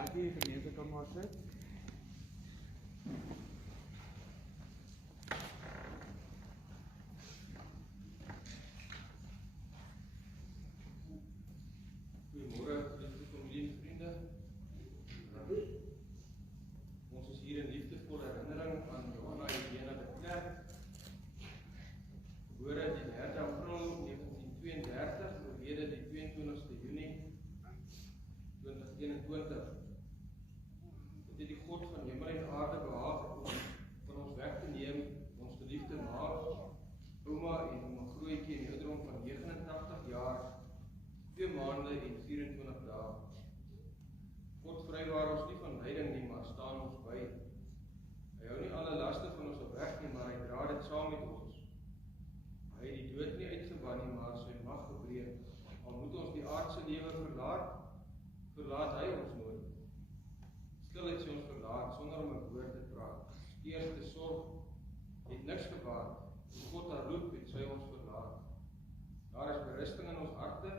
Dankie, gemeente kan maar sit. Goeiemôre, liefde familie en vriende. Ons is hier in liefdevolle herinnering aan Johanna Helena de Klerk. Gebore die 3 April 1932, oorlede die 22ste Junie 2021. Dit het die God van hemel en aarde behaag om van ons weg te neem, ons geliefde maag, ouma en ouma Grootjie in die ouderdom van 89 jaar, 2 maande en 24 dae. God vrywaar ons nie van lyding nie, maar staan ons by. Hy hou nie alle laste van ons op weg nie, maar hy dra dit saam met ons. Hy het die dood nie uitgeban nie, maar sy mag gebreek. Al moet ons die aardse lewe verlaat, verlaat hy ons nooit. Stil het sy ons verlaat, sonder om 'n woord te praat. Eerste sorg het niks gebaat. As God haar roep, het sy ons verlaat. Daar is berusting in ons harte.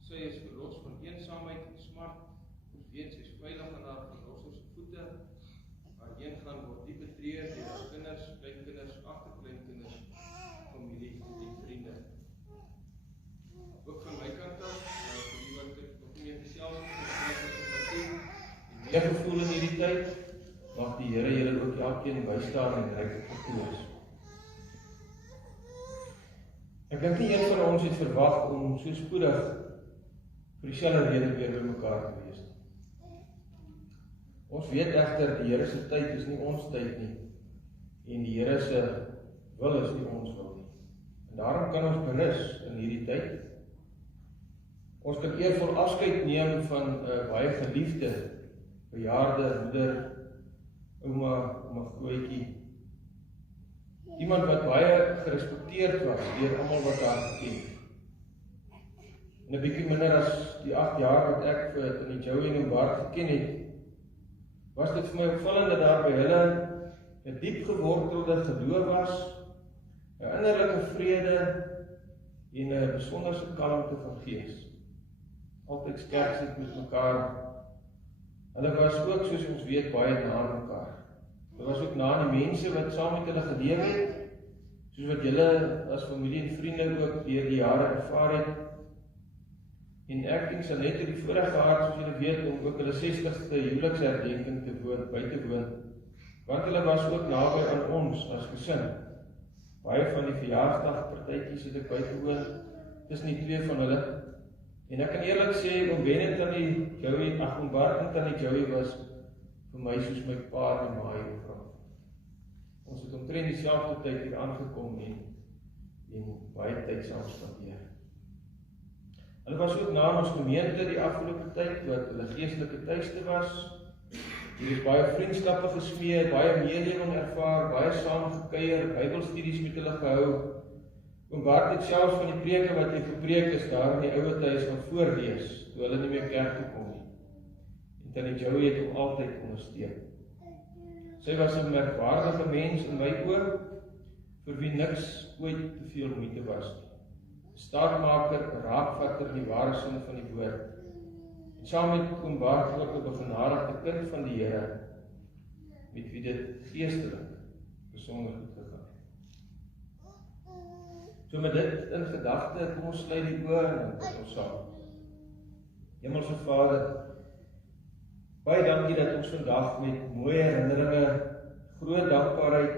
Sy is verlos van eensaamheid en smart. Ons weet sy is veilig aan haar verlosser se voete. Haar heengaan word diep betreur deur haar kinders, kleinkinders, agterkleinkinders, familie en vriende. Ook van my kant af, vir die wat ek nog nie gesels het, meer gevoel in hierdie tyd, mag die Here julle ook elkeen bystaan en ryk verkoos. Ek dink nie een van ons het verwag om so spoedig vir dieselfde rede weer by mekaar te wees. Ons weet egter die Here se tyd is nie ons tyd nie en die Here se wil is nie ons wil nie. En daarom kan ons berus in hierdie tyd. Ons kan eervol afskeid neem van 'n baie geliefde bejaarde moeder, ouma Grootjie. Iemand wat baie gerespekteerd was deur almal wat haar geken het. En 'n bietjie minder as die 8 jaar wat ek vir Tannie Joey en Bart geken het, was dit vir my opvallend dat daar by hulle 'n diep gewortelde geloof was, 'n innerlike vrede en 'n besonderse kalmte van gees. Altyd skerp sit met mekaar. Hulle was ook, soos ons weet, baie na aan mekaar. Hulle was ook na aan die mense wat saam met hulle geleef het, soos wat julle as familie en vriende ook deur die jare ervaar het. En ek en Sanet het die voorreg gehad, soos julle weet, om ook hulle 60ste huweliksherdenking by te woon, want hulle was ook naby aan ons as gesin. Baie van die verjaarsdagpartytjies het ek bygewoon, dis nie 2 van hulle. En ek kan eerlik sê, oom Ben en Tannie Joey, oom Bart en Tannie Joey was vir my soos my pa en ma en vrou. Ons het omtrent dieselfde tyd hier aangekom en baie tyd saam spandeer. Hulle was ook na ons gemeente die afgelope tyd, wat hulle geestelike tuiste was. Hier is baie vriendskappe gesmee, baie meelewing ervaar, baie saam gekuier, Bybelstudies met hulle gehou. Oom Bart het selfs van die preke wat hy gepreek is daar in die ouer huis van voorlees, toe hulle nie meer kerk toe kom nie. En Tannie Joey het hom altyd ondersteun. Sy was 'n merkwaardige mens in my oë, vir wie niks ooit te veel moeite was nie. Staatmaker, raakvatter in die ware sin van die woord. En saam met oom Bart ook 'n begenadigde kind van die Here, met wie dit geestelik besonder goed gegaan het. So met dit in gedagte, kom ons sluit die oë en bid ons saam. Hemelse Vader, baie dankie dat ons vandag met mooie herinneringe, groot dankbaarheid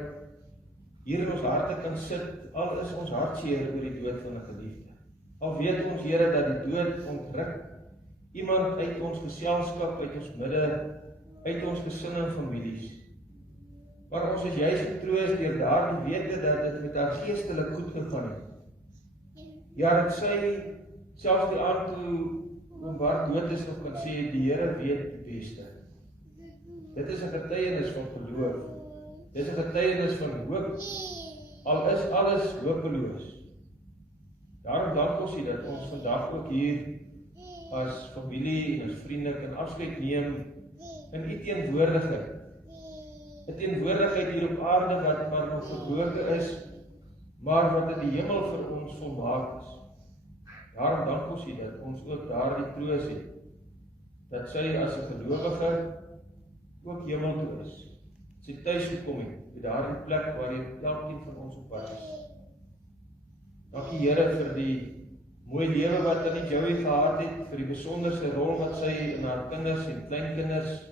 hier in ons harte kan sit, al is ons hartseer oor die dood van 'n geliefde. Al weet ons, Here, dat die dood ontruk iemand uit ons geselskap, uit ons midde, uit ons gesinne en families. Maar ons is juist getroos deur daardie wete dat dit met haar geestelik goed gegaan het. Ja, dat sy selfs die aand toe oom Bart dood is nog kan sê, die Here weet die beste. Dit is 'n getuienis van geloof. Dit is 'n getuienis van hoop, al is alles hopeloos. Daarom dank ons U dat ons vandag ook hier as familie en as vriende kan afskeid neem in U teenwoordigheid. 'n Teenwoordigheid hier op aarde wat maar nog gebroke is, maar wat in die hemel vir ons volmaak is. Daarom dank ons U dat ons ook daardie troos het. dat sy as 'n gelowige ook hemel toe is. Sy tuis gekom het, by daardie plek waar elkeen van ons op pad is. Dankie Here vir die mooi lewe wat Tannie Joey gehad het, vir die besonderse rol wat sy in haar kinders en kleinkinders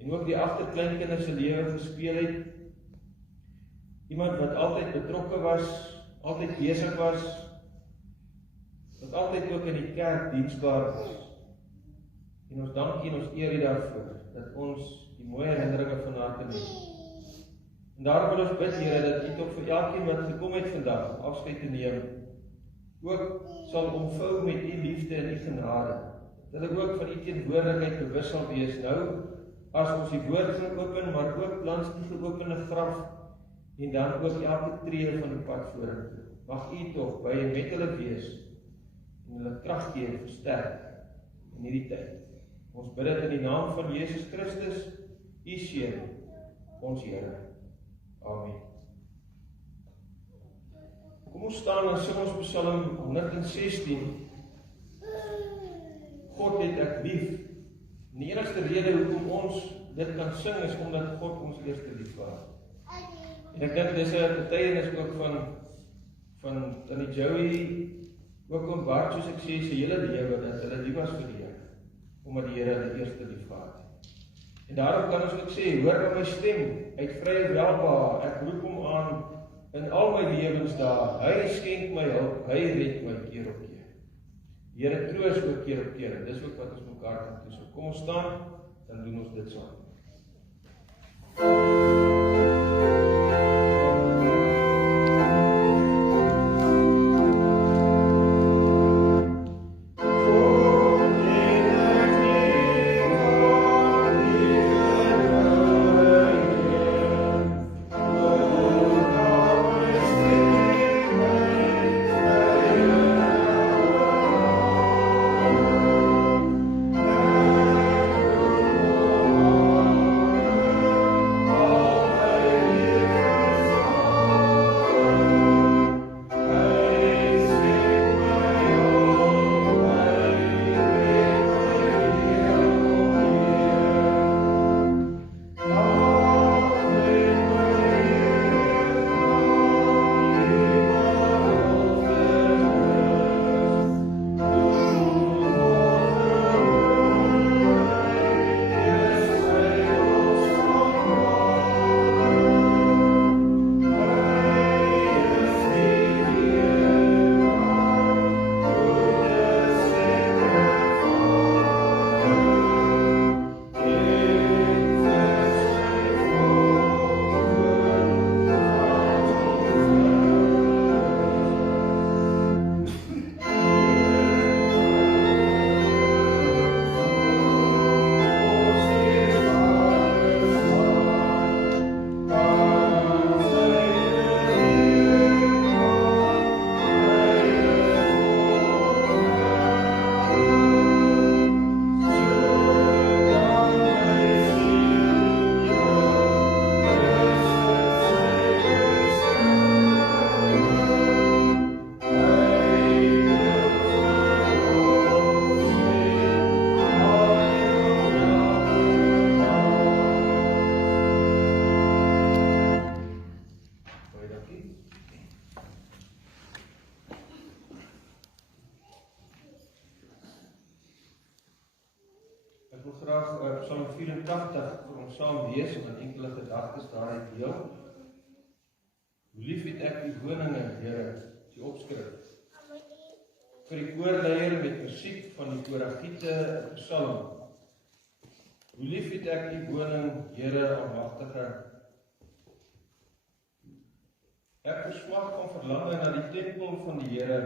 en ook die agterkleinkinders se lewe gespeel het. Iemand wat altyd betrokke was, altyd besig was, wat altyd ook in die kerk diensbaar was. En ons dankie en ons eer U daarvoor, dat ons die mooi herinneringe van haar kan hê. En daarom wil ons bid, Here, dat U toch vir elkeen wat gekom het vandag om afskeid te neem, ook sal omvou met U liefde en U genade. Dat hulle ook van U teenwoordigheid bewus sal wees nou, as ons die woord gaan open, maar ook langs die geopende graf, en dan ook elke tree van die pad vorentoe. Mag U toch by en met hulle wees, en hulle krag gee en versterk in hierdie tyd. Ons bid dit in die naam van Jesus Christus, U Seun, ons Here. Amen. Kom ons staan en sing ons Psalm 116. God het ek lief. En die enigste rede hoekom ons dit kan sing is omdat God ons eerste lief gehad. En ek dink dis 'n getuienis ook van Tannie Joey, ook om Bart, soos ek sê, sy hele lewe, dat hulle lief was vir die Here, omdat die Here hulle eerste lief gehad het. En daarom kan ons ook sê, hoor na my stem, uit vrye welbehae, ek roep hom aan in al my lewensdae, hy skenk my hulp, hy red my keer op keer. Die Here troos ook keer op keer, en dis ook wat ons mekaar kan doen. So kom ons staan, dan doen ons dit saam. Psalm 84 vir ons saam lees en enkele gedagtes daaruit deel. Hoe lief het ek die woninge, Here, die opskrif. Vir die koorleier met musiek van die koragiete psalm. Hoe lief het ek die woning, Here Almagtige. Ek versmag van verlange na die tempel van die Here.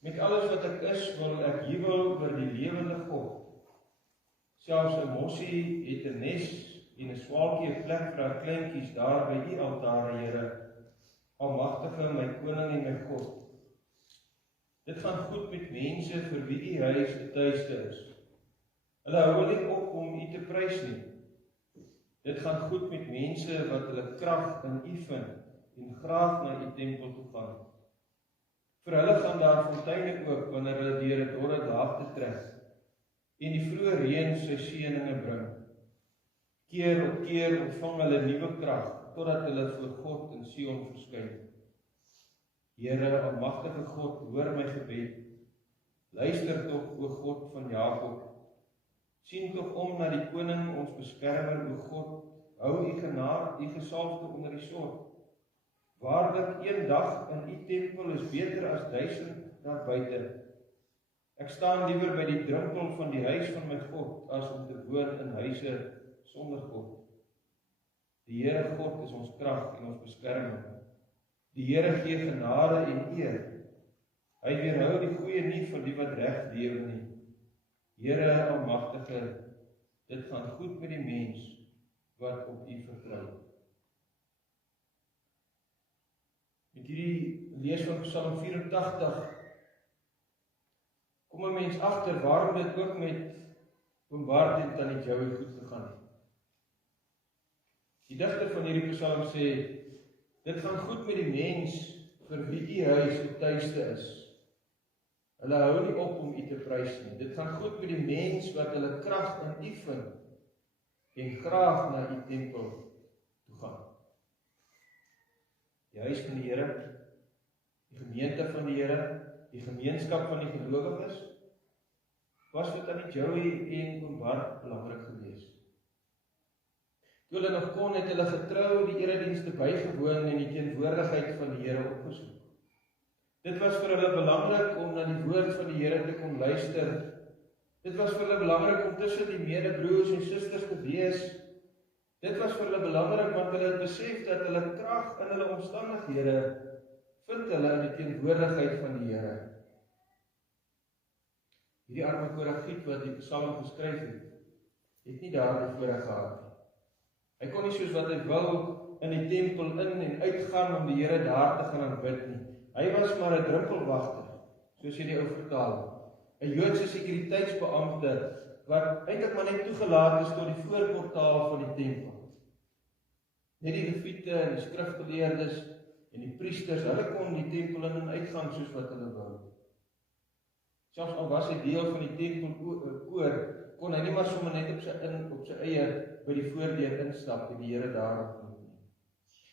Met alles wat ek is, wil ek jubel oor die lewende God. Selfs 'n mossie het 'n nes en 'n swaalkie 'n plek vir haar kleintjies daar by die altaar, Here, Almagtige, my koning en my God. Dit gaan goed met mense vir wie U huis 'n tuiste is. Hulle hou nie op om U te prys nie. Dit gaan goed met mense wat hulle krag in U vind en graag na U tempel toe gaan. Vir hulle gaan daar fonteine oop wanneer hulle deur 'n dorre laagte trek. en die vroeë reën sy seëninge bring. Keer op keer ontvang hulle nuwe krag, totdat hulle voor God in Sion verskyn. Here, almagtige God, hoor my gebed. Luister tog, o God van Jakob. Sien tog om na die koning, ons beskermer, o God. Hou u genade, u gesalfde onder die sorg. Waarlik een dag in u tempel is beter as 1000 daar buite. Ek staan liewer by die drempel van die huis van my God, as om te woon in huise sonder God. Die Here God is ons krag en ons beskerming. Die Here gee genade en eer. Hy weerhou die goeie nie van die wat reg lewe nie. Here almagtige, dit gaan goed met die mens wat op u vertrou. Met hierdie lees van Psalm 84 kom 'n mens agter waarom dit ook met oom Bart en tannie Joey goed gegaan het. Die digter van hierdie Psalm sê, dit gaan goed met die mens vir wie u huis die tuiste is. Hulle hou nie op om u te prys nie. Dit gaan goed met die mens wat hulle krag in u vind en graag na u tempel toe gaan. Die huis van die Here, die gemeente van die Here, die gemeenskap van die gelowiges, was vir tannie Joey en oom Bart belangrik geweest. Toe hulle nog kon, het hulle getrou die eredienste bygewoon en die teenwoordigheid van die Here opgesoek. Dit was vir hulle belangrik om na die woord van die Here te kon luister. Dit was vir hulle belangrik om tussen die medebroers en susters te wees. Dit was vir hulle belangrik want hulle het besef dat hulle krag in hulle omstandighede vind hulle in die teenwoordigheid van die Here. Hierdie arme Koragiet wat die Psalm geskryf het nie daardie voorreg gehad nie. Hy kon nie soos wat hy wil in die tempel in en uitgaan om die Here daar te gaan aanbid nie. Hy was maar 'n drempelwagter, soos jy die ou vertaal. 'n Joodse sekuriteitsbeampte wat eintlik maar net toegelaat is tot die voorportaal van die tempel. Net die leviete en die skrifgeleerdes en die priesters, hulle kon die tempel in en uitgaan soos wat hulle wou. Selfs al was hy deel van die tempelkoor, kon hy nie maar sommer net op sy eie by die voordeur instap en die Here daar ontmoet nie.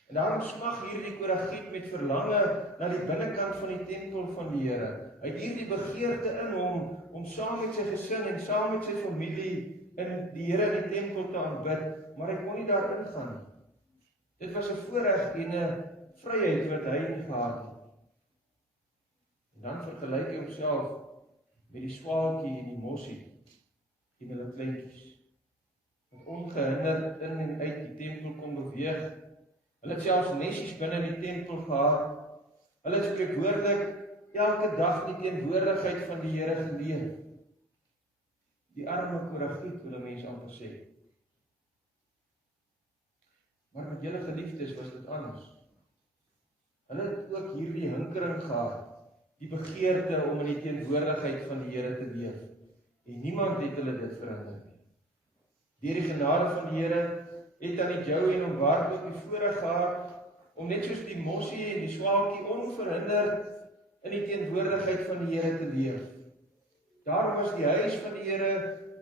En daarom smag hierdie Koragiet met verlange na die binnekant van die tempel van die Here. Hy het hierdie begeerte in hom om saam met sy gesin en saam met sy familie in die Here in die tempel te aanbid, maar hy kon nie daar ingaan nie. Dit was 'n voorreg en 'n vryheid wat hy nie gehad het. En dan vergelyk hy homself met die swaalkie en die mossie en hulle kleintjies, wat ongehinderd in en uit die tempel kon beweeg. Hulle het selfs nesies binne die tempel gehad. Hulle het spreekwoordelik elke dag die teenwoordigheid van die Here geleef. Die arme Koragiet, wil 'n mens amper sê. Maar met julle geliefdes was dit anders. Hulle het ook hierdie hinkering gehad, die begeerte om in die teenwoordigheid van die Here te leef. En niemand het hulle dit verhinder nie. Deur die genade van die Here het tannie Joey en oom Bart ook die voorreg gehad om net soos die mossie en die swaalkie onverhinderd in die teenwoordigheid van die Here te leef. Daarom was die huis van die Here,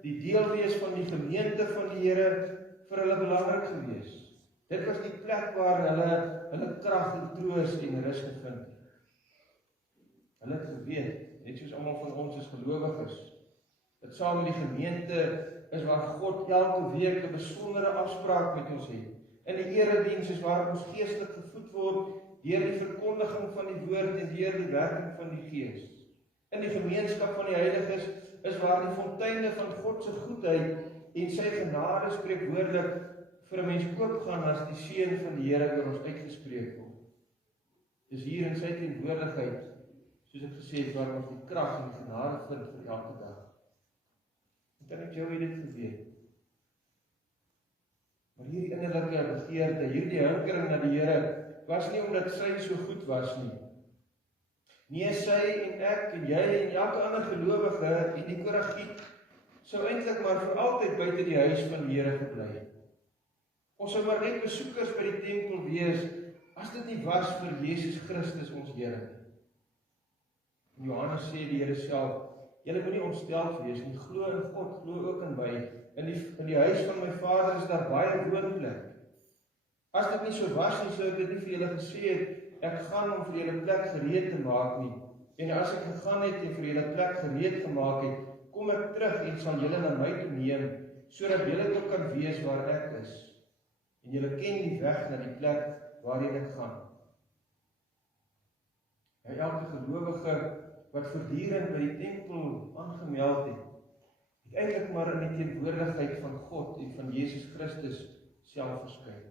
die deelwees van die gemeente van die Here vir hulle belangrik geweest. Dit was die plek waar hulle krag en troos en rus gevind het. Hulle het geweet, net soos almal van ons as gelowiges, dat saam met die gemeente is waar God elke week 'n besondere afspraak met ons het. In die erediens is waar ons geestelik gevoed word deur die verkondiging van die woord en deur die werking van die Gees. In die gemeenskap van die heiliges is waar die fonteine van God se goedheid en sy genade spreekwoordelik vir 'n mens oopgaan as die seën van die Here oor ons uitgespreek word. Dis hier in sy teenwoordigheid, soos ek gesê het, waar ons die krag en die genade vind vir elke dag. En tannie Joey dit geweet. Maar hierdie innerlike begeerte, hierdie hinkering na die Here, was nie omdat sy so goed was nie. Nee, sy en ek en jy en elke ander gelowige en die Koragiet sou eintlik maar vir altyd buite die huis van die Here gebly het. Ons sou maar net besoekers by die tempel wees, as dit nie was vir Jesus Christus ons Here. Johannes sê die Here self, julle moenie ontsteld wees nie, glo in God, glo ook in my. In die huis van my Vader is daar baie woonplek. As dit nie so was nie, sou ek dit nie vir julle gesê het, ek gaan om vir julle plek gereed te maak nie. En as ek gegaan het en vir julle plek gereed gemaak het, kom ek terug en sal julle na my toe neem, sodat julle ook kan weet waar ek is. En julle ken die weg na die plek waarheen ek gaan. En elke gelowige wat voortdurend by die tempel aangemeld het, het eintlik maar in die teenwoordigheid van God en van Jesus Christus self verskyn.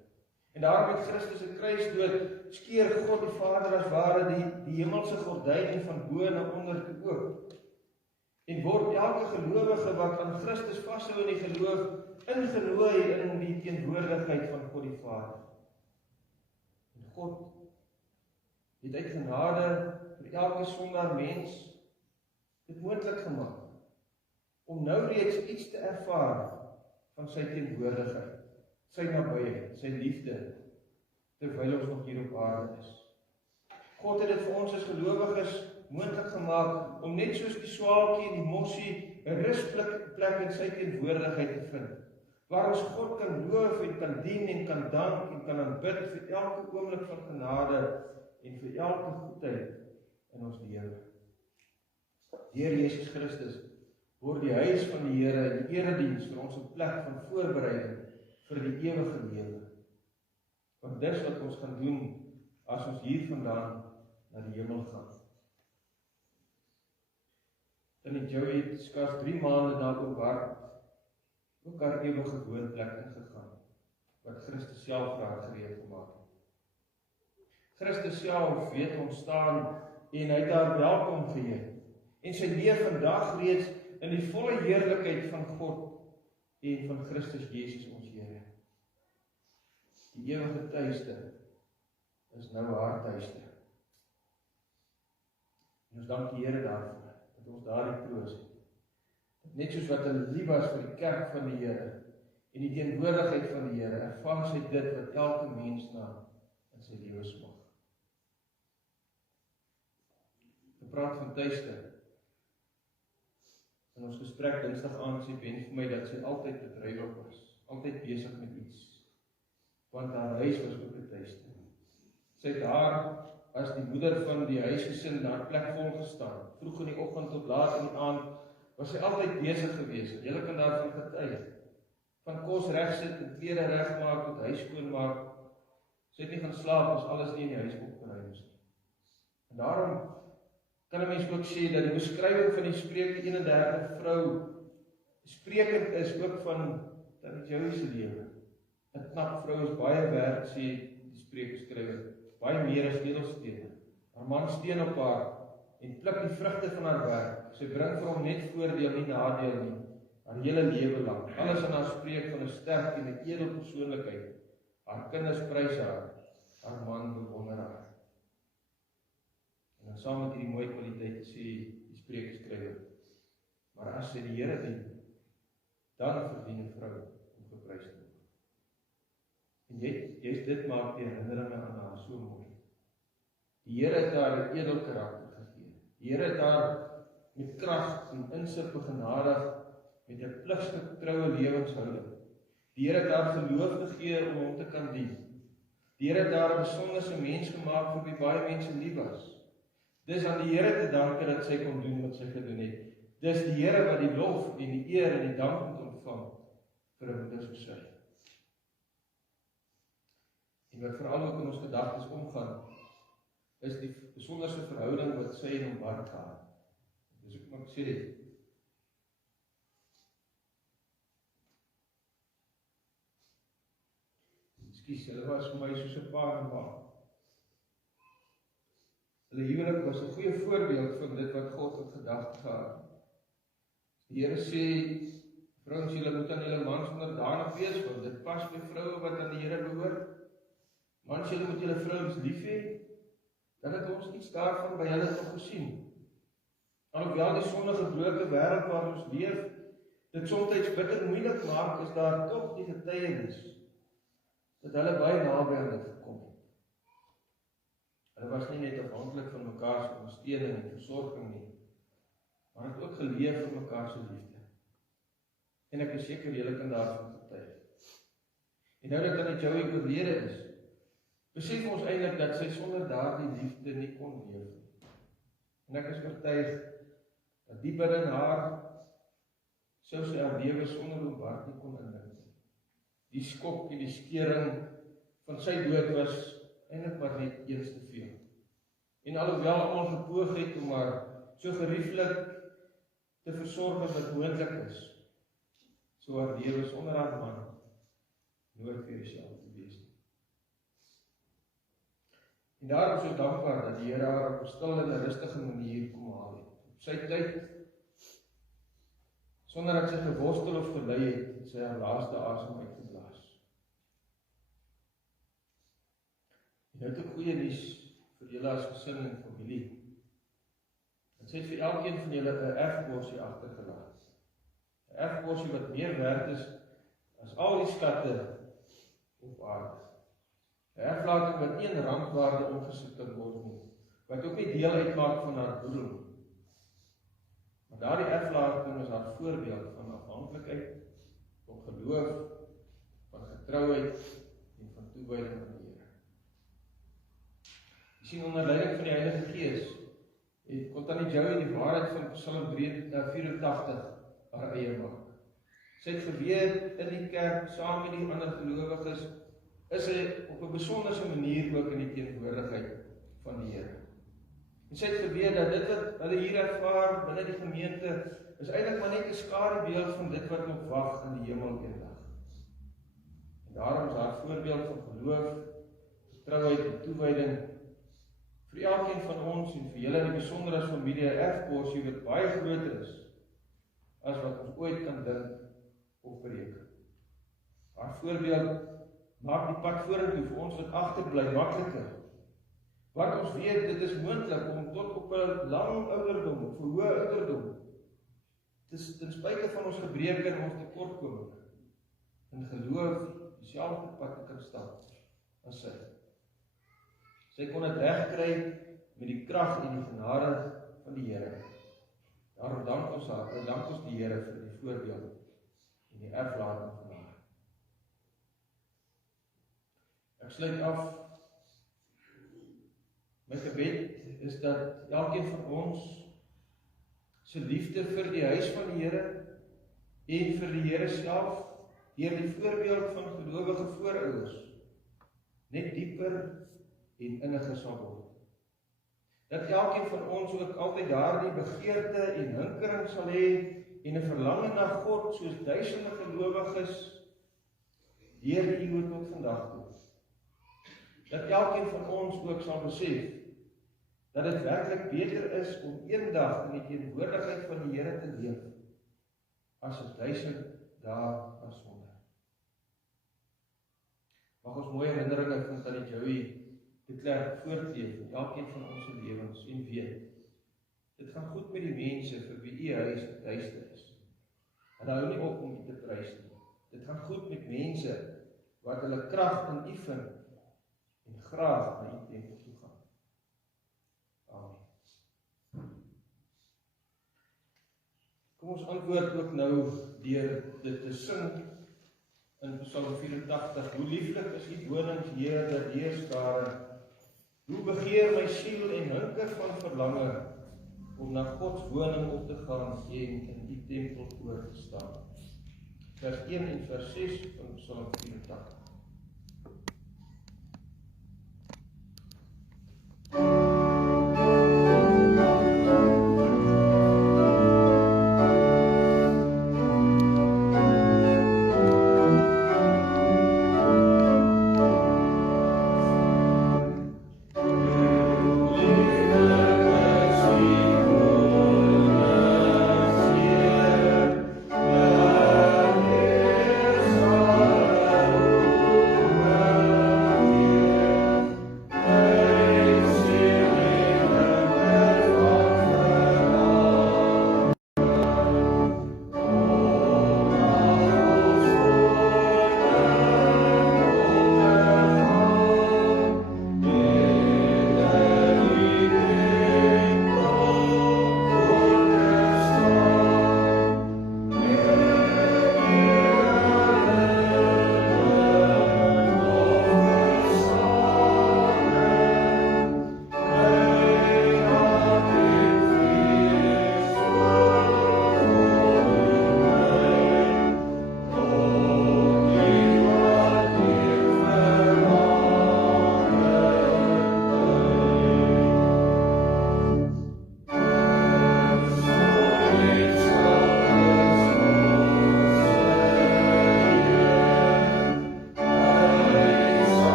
En daar met Christus se kruisdood skeer God die Vader as ware die hemelse gordyne van bo na onder toe oop. En word elke gelowige wat aan Christus vashou in die geloof ingenooi in die teenwoordigheid van God die Vader. En God het uit genade vir elke sondaar mens dit moontlik gemaak om nou reeds iets te ervaar van sy teenwoordigheid, sy nabyheid, sy liefde, terwyl ons nog hier op aarde is. God het dit vir ons as gelowiges moontlik gemaak om net soos die swaalkie en die mossie 'n rusplek in sy teenwoordigheid te vind, waar ons God kan loof en kan dien en kan dank en kan aanbid vir elke oomblik van genade en vir elke goedheid in ons lewe. Deur Jesus Christus word die huis van die Here en die erediens vir ons 'n plek van voorbereiding vir die ewige lewe. Want dis wat ons gaan doen as ons hiervandaan na die hemel gaan. En Joey het skars 3 maande na Openbaring ook haar ewige woonplek ingegaan, wat Christus self daar gereed gemaak het. Christus self weet ontstaan en hy het daar welkom geheet. En sy leef vandag reeds in die volle heerlikheid van God en van Christus Jesus ons Here. Die ewige tuiste is nou haar tuiste. En ons dank die Here daarvoor, dat ons daardie troos het. Net soos wat hulle lief was vir die kerk van die Here en die teenwoordigheid van die Here, ervaar sy dit wat elke mens na in sy lewe smag. Gepraat van tuiste. In ons gesprek Dinsdag aand sê Ben vir my dat sy altyd bedrywig was, altyd besig met iets, want haar huis was ook 'n tuiste. Sy het daar as die moeder van die huisgesin daar plek vol gestaan, vroeg in die oggend tot laat in die aand, was sy altyd besig gewees. Julle kan daarvan getuig. Van kos regsit en klere regmaak tot huis skoonmaak. Sy het nie gaan slaap as alles nie in die huis opgeruim is nie. En daarom kan 'n mens ook sê dat die beskrywing van die Spreuke 31 vrou sprekend is ook van dat Joey se lewe. 'n Knap vrou is baie werd, sê die Spreuke skrywer, baie meer as edelstene. Haar man steun op haar en pluk die vrugte van haar werk. Sy bring vir hom net voordeel, nie nadeel nie, haar hele lewe lang. Alles in haar spreek van 'n sterk en 'n edel persoonlikheid. Haar kinders prys haar man bewonder haar. En dan saam met hierdie mooi kwaliteite sê die Spreuke skrywer, maar as sy die Here dien, dan verdien 'n vrou om geprys te word. En jy's dit maak die herinneringe aan haar so mooi. Die Here het haar 'n edel karakter gegee. Die Here het haar met krag en insig begenadig met 'n pligsgetroue lewenshouding. Die Here het haar geloof gegee om hom te kan dien. Die Here het haar 'n besonderse mens gemaak vir wie baie mense lief was. Dis aan die Here te danke dat sy kon doen wat sy gedoen het. Dis die Here wat die lof en die eer en die dank moet ontvang vir 'n moeder soos sy. En wat veral ook in ons gedagtes omgaan, is die besonderse verhouding wat sy en hom Bart gehad. Dis ook maar sê dit. Ekskuus, hulle was vir my soos 'n pa en ma. Hulle huwelik was 'n goeie voorbeeld van dit wat God in gedagte gehad. Die Here sê, vrouens, julle moet aan julle mans onderdanig wees, want dit pas by vroue wat aan die Here behoort. Mans, julle moet julle vrouens lief hê. Dan het ons iets daarvan by hulle nog gesien. Alhoewel die sondige gebroke wêreld waar ons leef, dit soms bitter moeilik maak, is daar tog die getuienis dat hulle baie naby aan dit gekom het. Hulle was nie net afhanklik van mekaar se ondersteuning en versorging nie, maar het ook geleef vir mekaar se liefde. En ek is seker julle kan daarvan getuig. En nou dat aan die Joey oorlede is, besef ons eintlik dat sy sonder daardie liefde nie kon leef nie. En ek is oortuig dat die binne haar sou sy haar lewe sonder hom Bart nie kon indink nie. Die skok en die skering van sy dood was eintlik maar net eens te veel. En alhoewel almal gepoog het om haar so gerieflik te versorg as wat moontlik is, so haar lewe sonder haar man nooit vir homself te wees nie. En daarom is ons dankbaar dat die Here haar op 'n stil en 'n rustige manier kom haal het. Op sy tyd, sonder dat sy geworstel of gelei het, het sy haar laaste asem uitgeblaas. En nou het ek goeie nuus vir julle as gesin en familie. En sy het vir elkeen van julle 'n erfborsie agtergelaat. 'n Erfborsie wat meer werd is as al die skatte op aarde. 'n Erflating wat nie in randwaarde omgesit kan word nie, wat ook nie deel uitmaak van haar boedel. Maar daardie erflating is haar voorbeeld van afhanklikheid, van geloof, van getrouheid en van toewyding aan die Here. Jy sien, onder leiding van die Heilige Gees kon Tannie Joey die waarheid van Psalm 84 haar eie maak. Sy het geweet in die kerk, saam met die ander gelowiges, is sy op 'n besonderse manier ook in die teenwoordigheid van die Here. En sy het geweet dat dit wat hulle hier ervaar binne die gemeente, is eintlik maar net 'n skadubeeld van dit wat nog wag in die hemel eendag. En daarom is haar voorbeeld van geloof, getrouheid en toewyding vir elkeen van ons en vir julle in die besonder as familie 'n erfborsie wat baie groter is as wat ons ooit kan dink of bereken. Haar voorbeeld maak die pad vorentoe vir ons wat agterbly makliker. Want ons weet dit is moontlik om tot op 'n lang ouderdom, of 'n hoë ouderdom, ten spyte van ons gebreke en ons tekortkominge, in geloof dieselfde pad te kan stap as sy. Sy kon dit regkry met die krag en die genade van die Here. Daarom dank ons haar, en dank ons die Here vir die voorbeeld en die erflating van haar. Ek sluit af. My gebed is dat elkeen van ons se liefde vir die huis van die Here en vir die Here self deur die voorbeeld van gelowige voorouers net dieper en inniger sal word. Dat elkeen van ons ook altyd daardie begeerte en hinkering sal hê en 'n verlange na God soos duisende gelowiges deur die eeue tot vandag toe. Dat elkeen van ons ook sal besef dat dit werklik beter is om eendag in die teenwoordigheid van die Here te leef as 1000 dae van sonde. Mag ons mooi herinneringe van Tannie Joey de Klerk voortleef in elkeen van ons lewens en weet, dit gaan goed met die mense vir wie u huis het duister is. En hou nie op om u te prys nie. Dit gaan goed met mense wat hulle krag in u vind en graag na u tempel toe gaan. Amen. Kom ons antwoord ook nou deur dit te sing in Psalm 84. Hoe lieflik is u wonings, Here, dat deurskare. Hoe begeer my siel en hinker van verlange om na Gods woning op te gaan en in die tempel oor te staan. Vers 1 en vers 6 van Psalm 84. Oh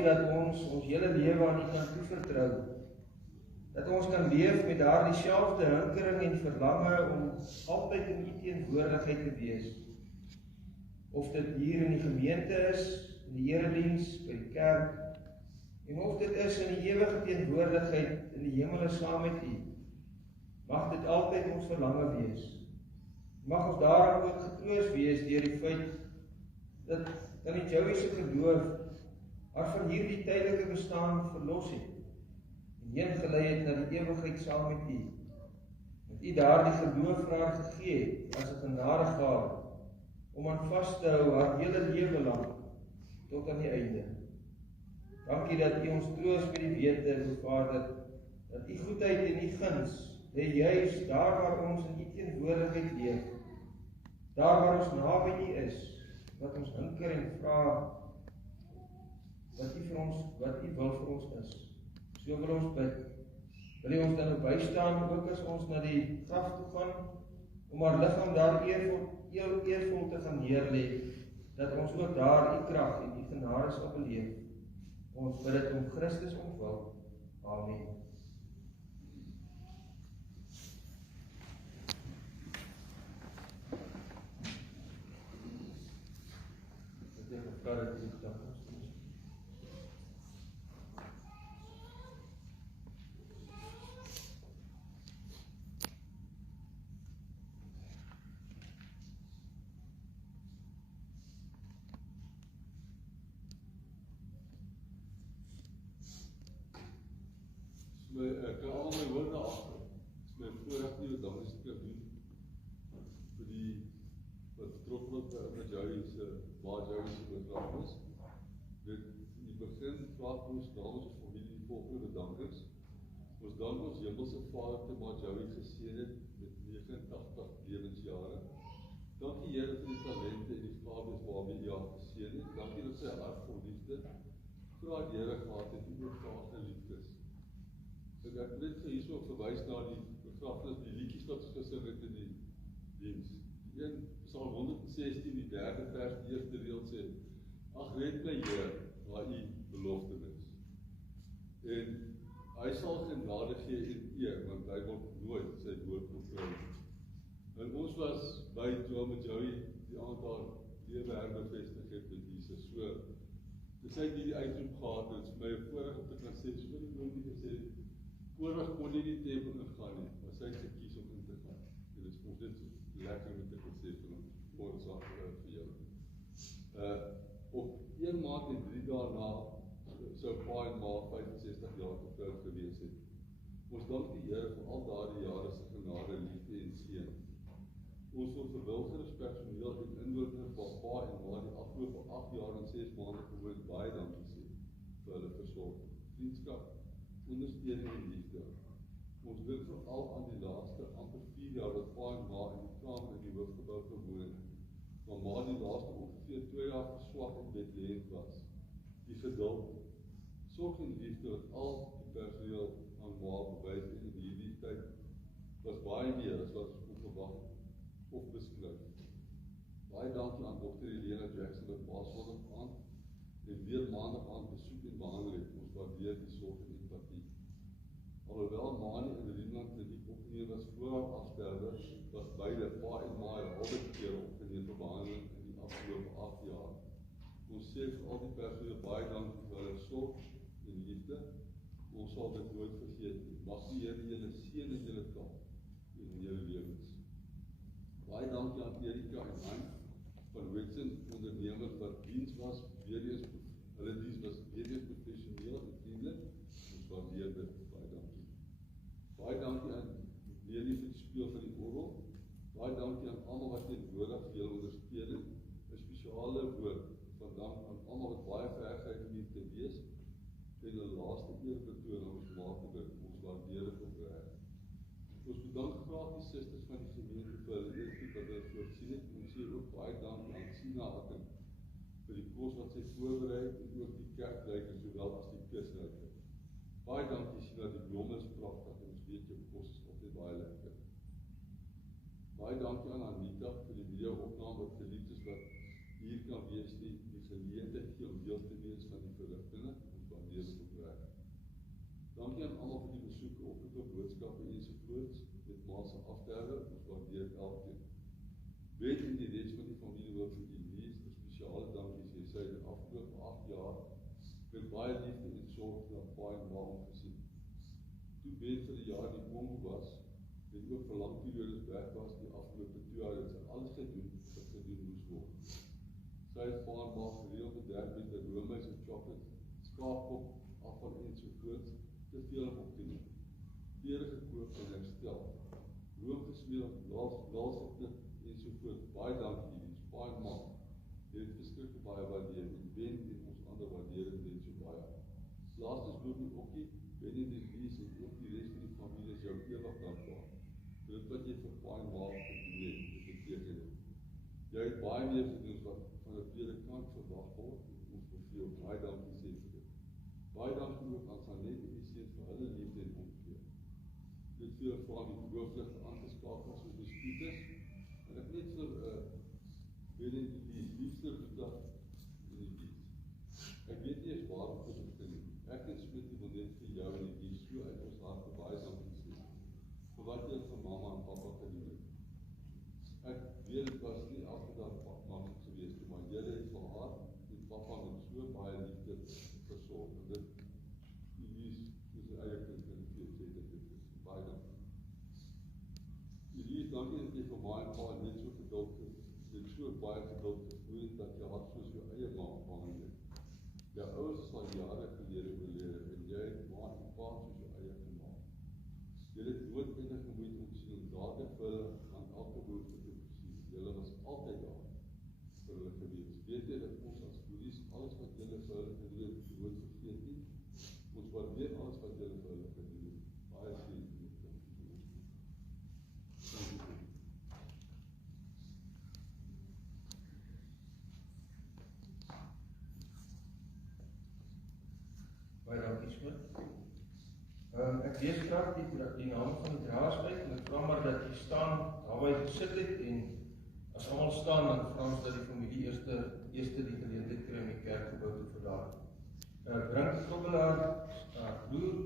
dankie dat ons hele lewe aan U kan toevertrou. Dat ons kan leef met daardie selfde hinkering en verlange om altyd in U teenwoordigheid te wees. Of dit hier in die gemeente is, in die erediens, by die kerk, en of dit is in die ewige teenwoordigheid in die hemele saam met U. Mag dit altyd ons verlange wees. Mag ons daarom ook getroos wees deur die feit dat dan die Jowiese geloof haar van hierdie tydelike bestaan verlos het en heen gelei het na die ewigheid saam met U. Dat U daardie geloof vir haar gegee het as 'n genadegawe om aan vas te hou haar hele lewe lank tot aan die einde. Dankie dat U ons troos met die wete, o Vader, dat U goedheid en U guns lê juis daar waar ons in U teenwoordigheid leef, daar waar ons naby U is, wat ons hinker en vra wat U wil vir ons is. So wil ons bid. Wil U ons dan ook bystaan, ook as ons na die graf toe gaan, om haar liggaam daar eervol te gaan neerlê, dat ons ook daar U krag en U genade sal beleef. Ons bid dit om Christus ontwil. Amen. Ek kan al my woorde agter. Dit is my voorreg nie wat dankie te kan doen vir die wat betrokke is met Jowiese begrafenis. Dit in die begin vra ons namens ons familie die volgende bedankings. Ons dank ons hemelse Vader te maar Jowie geseën het met 89 lewensjare. Dankie Here vir die talente en die gawes waarmee U haar geseën het. Dankie dat sy hart vol liefde vir haar Here gehad het en ook vir haar geliefdes. Ek wil net hierso verwys na die begrafenis, die liedjies wat ons gesing het in die diens. Die Psalm 116, die 3de vers, die eerste reël sê: Ag red my Heer, waar U belofte is. En hy sal genade gee en eer, want hy word nooit sy woord ontbreek. En ons was by Jowie die aand haar lewe herbevestig het met Jesus. So, dis hy die uitroep gehad het, vir my voorreg om te kan sê, so die nooit gesê, voorreg kon nie die tempel ingaan nie, maar sy het gekies om in te gaan. En dit is ons dit lekker om te gesê van ons vir julle. Op 1 maand en 3 dae na, sou pa en ma 65 jaar getroud gewees het. Ons dank die Here vir al daardie jare se genade, liefde en seën. Ons wil verwilgeres personeel en inwoners van pa en ma die afgelope 8 jaar en 6 maande gewoond baie dankie sê vir hulle versorging, vriendskap, ondersteuning en liefde. Ons dink veral aan die laaste amper 4 jaar dat pa en ma in die kamer in die hoofgebou gewoon het, maar ma die laaste ongeveer 2 jaar verswak en bedlend was. Die geduld, sorg en liefde wat al die personeel aan ma bewys en in hierdie tyd was baie meer as wat ons verwag of beskryf. Baie dankie aan Dr. Helena Jackson wat Paasvondag aand en weer Maandag aand besoek en behandel het. Ons waardeer die sorg en empatie. Alhoewel ma nie in Rieland kliniek opgeneem was voor haar afsterwe, was beide pa en ma 'n halwe keer opgeneem vir behandeling in die afgelope 8 jaar. Ons sê vir al die personeel baie dankie vir hulle sorg en liefde. Ons sal dit nooit vergeet nie. Mag die Here julle seën in julle taak en in julle lewens. Baie dankie aan Erika en Han van Wixen ondernemers wat diens was, weer eens hulle diens was weer eens professioneel en vriendelik. Ons waardeer dit. Baie dankie. Baie dankie aan Leonie vir die speel van die orgel. Baie dankie aan almal wat teenwoordig vir julle ondersteuning. 'n Spesiale woord van dank aan almal wat baie ver gegaan om hier te wees en hulle laaste eerbetoon aan ons maak te bring. Ons waardeer dit opreg. Ons bedank graag die susters van die gemeente vir hulle eerste wat hulle voorsien het. Ons sê ook baie dankie aan Sina Atting vir die kos wat sy voorberei het en ook die kerkryker sowel as die kusryker. Baie dankie Sina, die blomme is pragtig en ons weet jou kos is altyd baie lekker. Baie dankie aan Anita vir die video-opname wat geliefdes wat hier kan wees die geleentheid gee om deel te wees van die verrigtinge. Dankie aan almal vir die besoeke, oproepe, boodskappe ensovoorts. Dit maak se afsterwe, ons waardeer elkeen. Weet in die res van die familie wil vir Elise 'n spesiale dankie sê. Sy het in die afgelope 8 jaar met baie liefde en sorg na pa en ma omgesien. Toe Ben vir die jaar in die Kongo was, en ook vir lang periodes weg was, die afgelope 2 jaar het sy alles gedoen wat gedoen moes word. Sy het pa en ma gereeld bederf met 'n roomys en chocolate, skaapkop, afval ensovoorts, te veel op te neem. Klere gekoop en herstel. Room gesmeel, laas geknip ensovoorts. Baie dankie, Elise, pa en ma. Jy het verskriklik baie waardeer en Ben en ons ander waardeer het net so baie. Laastes loop nie okkie, Ben en Elise en ook die res van die familie is jou ewig dankbaar. Vir dit wat jy vir pa en ma gedoen het, beteken het. Jy het baie meer gedoen wat van 'n predikant verwag word en ons wil vir jou baie dankie sê vir dit. Baie dankie ook aan Sanet en die seun vir hulle liefde en omgee. Dit vir van die hoofligte aangeskakel soos die speakers. En ek net vir Ben en die liefste dag in die diens. Ek weet nie eens waar om te begin nie. Ek en Smit wil net vir jou en die diens so uit ons hart baie dankie sê. Vir wat jy vir mamma en papa gedoen het. Ek weet dit was nie elke dag maklik geweest nie, maar julle het vir haar en papa met so baie liefde versorg. En dit Elise is sy eie kind en sê dat dit is. Baie dankie. Elise, dankie dat jy vir my en pa net so geduld het. Dit so baie geduld gevoel dat jy hart soos jou eie ma behandel het. Jou ouers is al jare gelede oorlede en jy het ma en pa soos jou eie gemaak. Jy het nooit enige moeite ontsien om dadelik vir hulle aan elke behoefte te voorsien. Julle was altyd daar vir hulle gewees. Weet jy dat ons as boelies alles wat julle vir hulle gedoen het, nooit vergeet nie? Ons waardeer alles wat julle vir hulle gedoen het. Baie seën vir julle. Baie dankie, Smit. Ek lees graag die naam van die draers uit en ek vra maar dat jy staan daar waar jy gesit het en as almal staan dan vra ons dat die familie eerste die geleentheid kry om die kerkgebou te verlaat. Brink Kobbelaar, broer,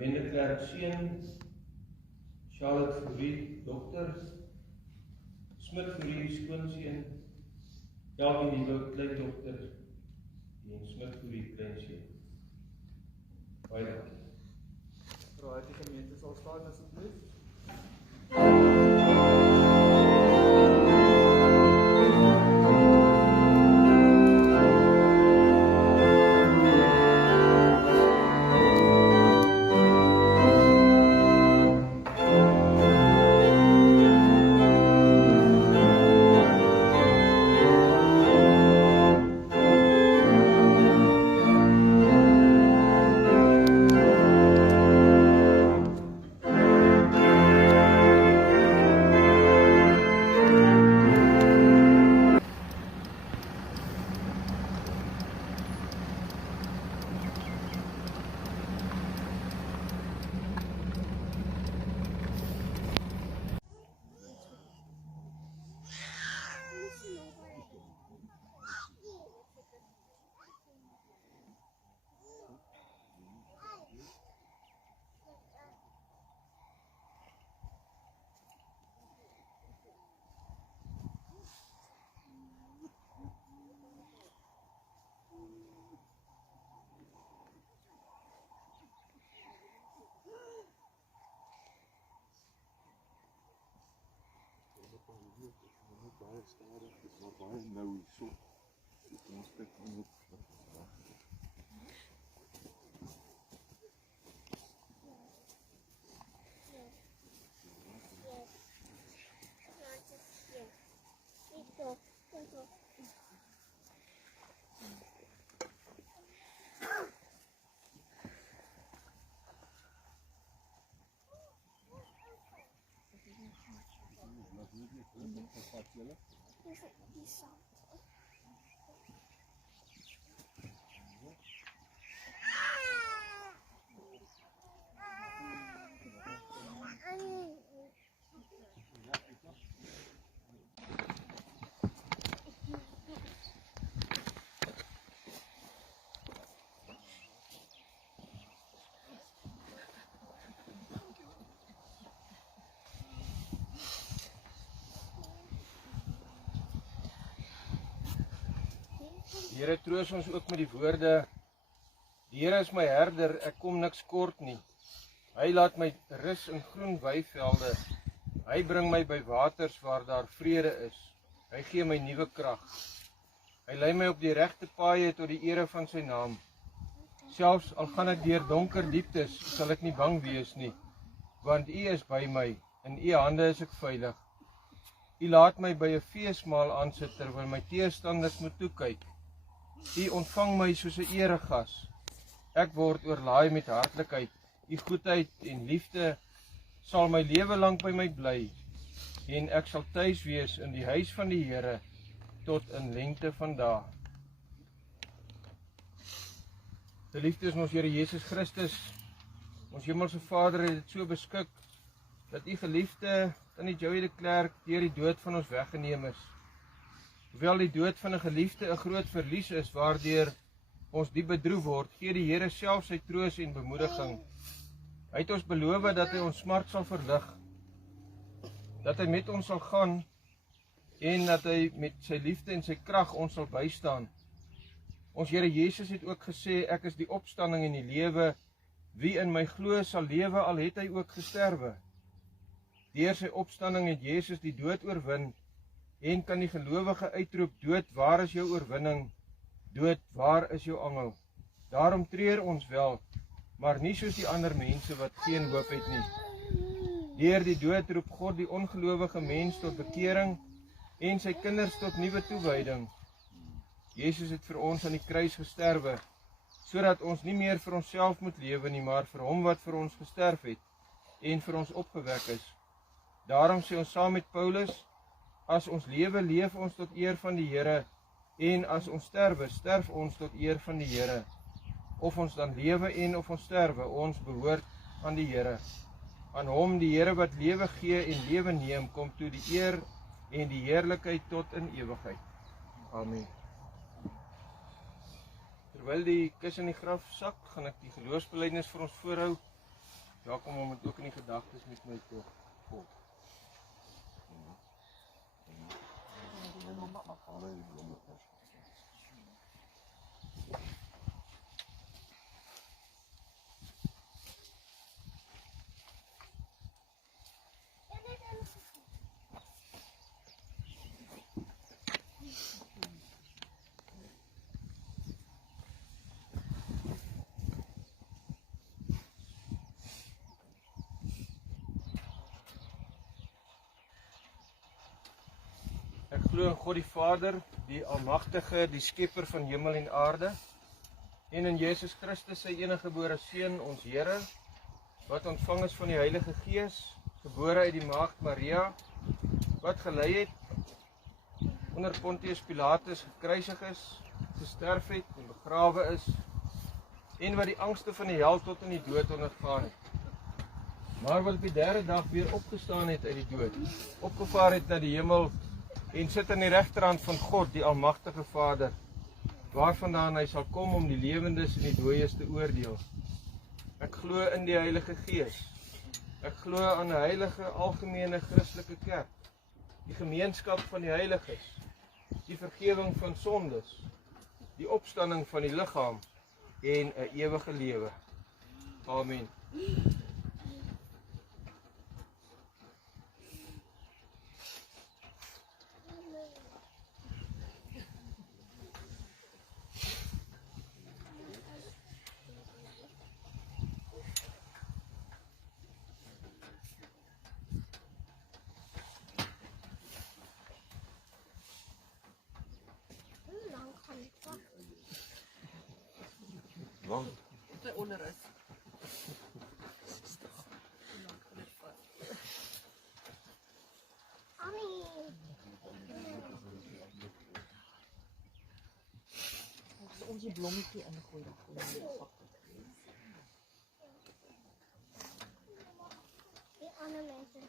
Wende Klerk seun, Charlotte Fourie, dogter, Smit Fourie skoonseun, Elvin die kleindogter en Smit Fourie kleinseun. Baie dankie. Vra uit die gemeente sal staan asseblief. Baie stadig, dit is maar baie nou hierso. Ons kyk net wat wag. Here troos ons ook met die woorde: Die Here is my herder, ek kom niks kort nie. Hy laat my rus in groen weivelde. Hy bring my by waters waar daar vrede is. Hy gee my nuwe krag. Hy lei my op die regte paaie tot die ere van sy naam. Selfs al gaan ek deur donker dieptes, sal ek nie bang wees nie, want U is by my, in U hande is ek veilig. U laat my by 'n feesmaal aansit terwyl my teestanders moet toekyk. U ontvang my soos 'n eregas. Ek word oorlaai met hartlikheid. U goedheid en liefde sal my lewe lank by my bly, en ek sal tuis wees in die huis van die Here tot in lengte van dae. Geliefdes in ons Here Jesus Christus, ons Hemelse Vader het dit so beskik dat U geliefde Tannie Joey de Klerk deur die dood van ons weggeneem is. Hoewel die dood van 'n geliefde 'n groot verlies is waardeur ons diep bedroef word, gee die Here self sy troos en bemoediging. Hy het ons beloof dat hy ons smart sal verlig, dat hy met ons sal gaan en dat hy met sy liefde en sy krag ons sal bystaan. Ons Here Jesus het ook gesê, ek is die opstanding en die lewe, wie in my glo sal lewe al het hy ook gesterwe. Deur sy opstanding het Jesus die dood oorwin en kan die gelowige uitroep, dood, waar is jou oorwinning? Dood, waar is jou angel? Daarom treur ons wel, maar nie soos die ander mense wat geen hoop het nie. Deur die dood roep God die ongelowige mens tot bekering en sy kinders tot nuwe toewyding. Jesus het vir ons aan die kruis gesterwe, sodat ons nie meer vir onsself moet lewe nie, maar vir hom wat vir ons gesterf het en vir ons opgewek is. Daarom sê ons saam met Paulus, as ons lewe, leef ons tot eer van die Here, en as ons sterwe, sterf ons tot eer van die Here. Of ons dan lewe en of ons sterwe, ons behoort aan die Here. Aan hom, die Here wat lewe gee en lewe neem, kom toe die eer en die heerlikheid tot in ewigheid. Amen. Terwyl die kus in die graf sak, gaan ek die geloofsbelijdenis vir ons voorhou. Welkom om het ook in die gedagtes met my te volg. Ek glo in God die Vader, die Almagtige, die Skepper van hemel en aarde, en in Jesus Christus sy eniggebore Seun, ons Here, wat ontvang is van die Heilige Gees, gebore uit die Maagd Maria, wat gelei het, onder Pontius Pilatus gekruisig is, gesterf het en begrawe is, en wat die angste van die hel tot in die dood ondergaan het. Maar wat op die derde dag weer opgestaan het uit die dood, opgevaar het na die hemel, en sit aan die regterhand van God, die Almagtige Vader, waarvandaan hy sal kom om die lewendes en die dooies te oordeel. Ek glo in die Heilige Gees. Ek glo aan 'n heilige, algemene Christelike kerk, die gemeenskap van die heiliges, die vergewing van sondes, die opstanding van die liggaam en 'n ewige lewe. Amen. Lang. Sy onder is. Ons die blommetjie ingooi dan gooi. Die ander mense.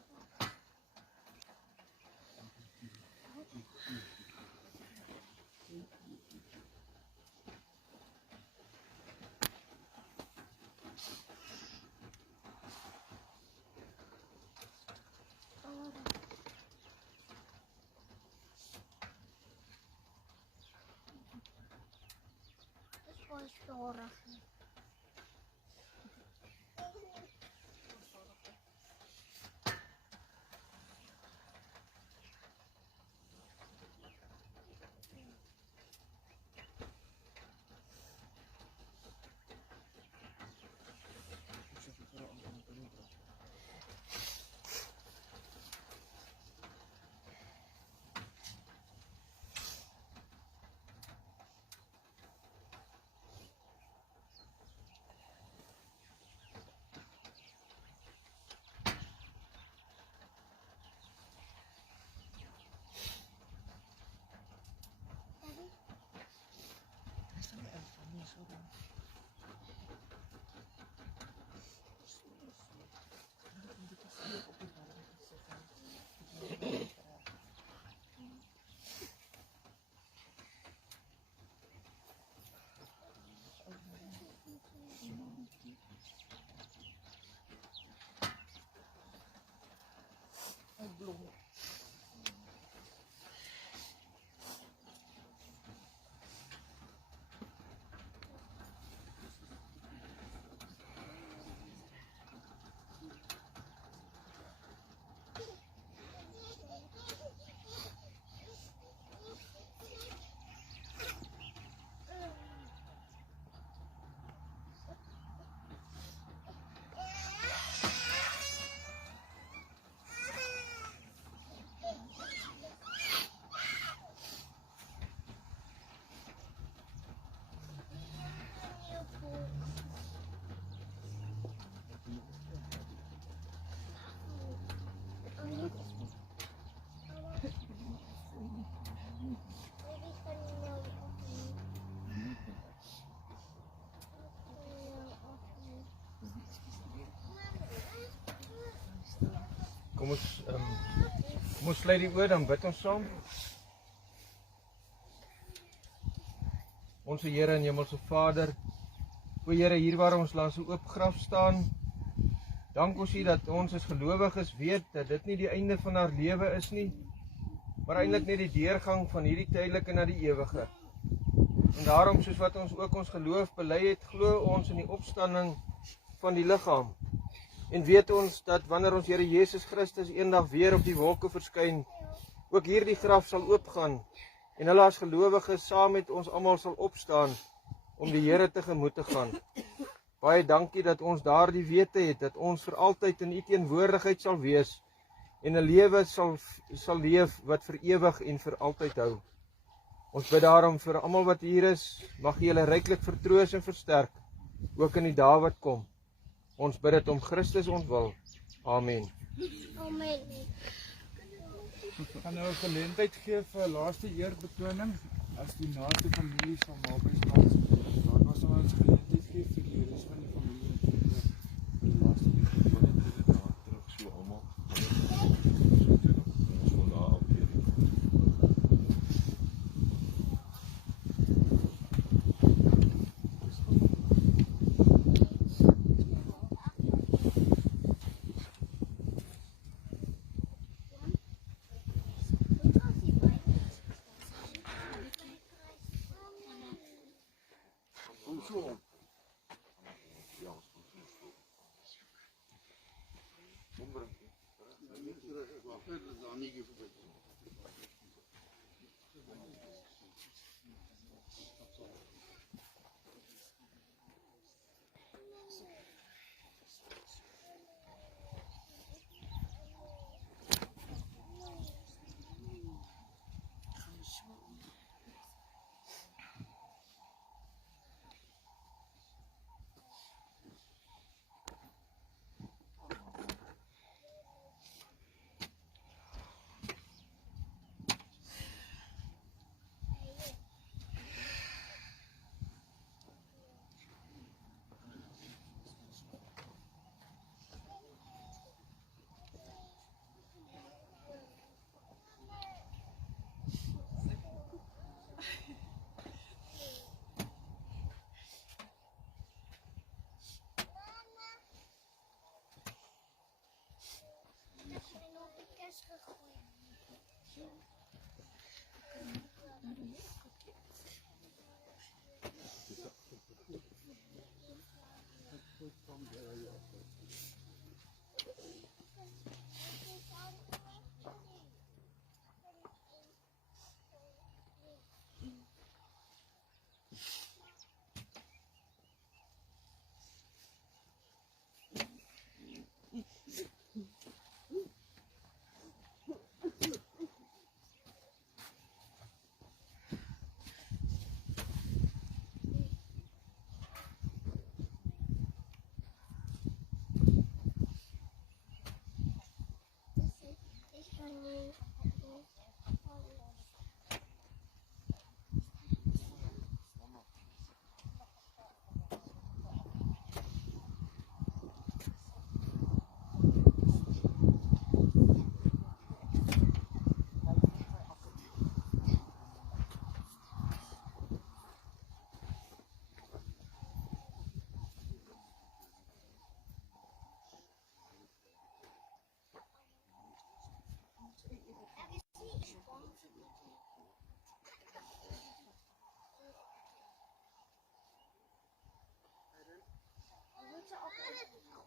Kom ons sluit die oor, dan bid ons saam. Onse Here en Hemelse Vader, o Here, hier waar ons langs 'n oop graf staan, dank ons U dat ons as gelowiges weet dat dit nie die einde van haar lewe is nie, maar eintlik net die deurgang van hierdie tydelike na die ewige. En daarom, soos wat ons ook ons geloof bely het, glo ons in die opstanding van die liggaam. En weet ons dat wanneer ons Here Jesus Christus eendag weer op die wolke verskyn, ook hierdie graf sal oopgaan en hulle as gelowiges saam met ons almal sal opstaan om die Here tegemoet te gaan. Baie dankie dat ons daardie wete het, dat ons vir altyd in U teenwoordigheid sal wees en 'n lewe sal leef wat vir ewig en vir altyd hou. Ons bid daarom vir almal wat hier is, mag U hulle ryklik vertroos en versterk, ook in die dae wat kom. Ons bid dit om Christus ons wil. Amen. Amen. Ek gaan nou 'n geleentheid gee vir 'n laaste eerbetoning as die naaste familie sal naby staan. Dan was ons geleentheid gee vir die res van die familie vir die laaste eerbetoning. Terug so almal. Ons wil daar afkeer.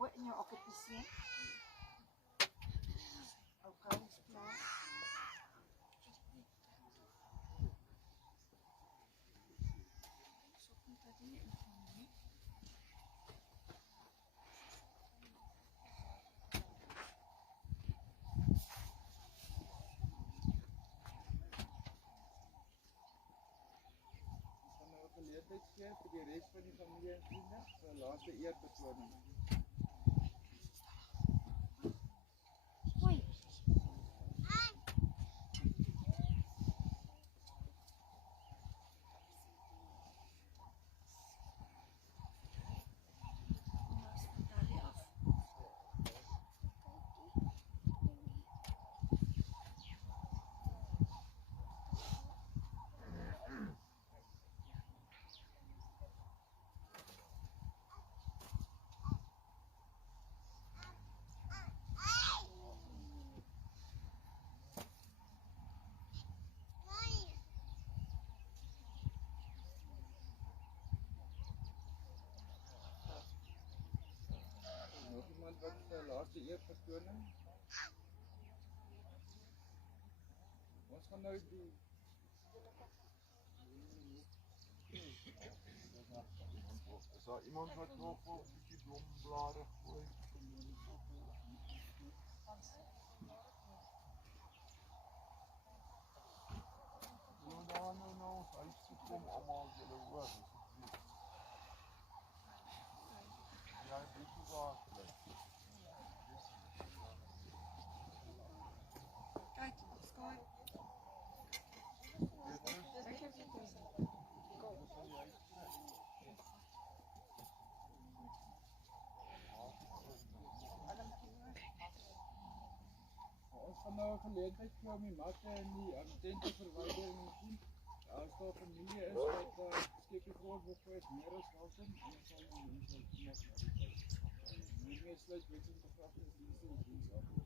gooi in jou akkepiesien. Okay, is klaar. Geleentheid gee vir die res van die familie en vriende vir 'n laaste eerbetoning. Hoi. Nog iemand wat vir 'n laaste eerbetoning? Ons gaan nou die Is daar iemand wat nog 'n bietjie blomblare gooi? Nou daar nou huis toe kom almal julle hoor. Ja, dit is waar. Kyk, skaai. Ons gaan nou 'n geleentheid gee om die matte en die tent te verwyder en sien. As daar familie is wat skielik groot wil vir meer as welkom, dan sal die mense net na die tyd. Nie meer sluit wens en begrafenisdienste en diens af.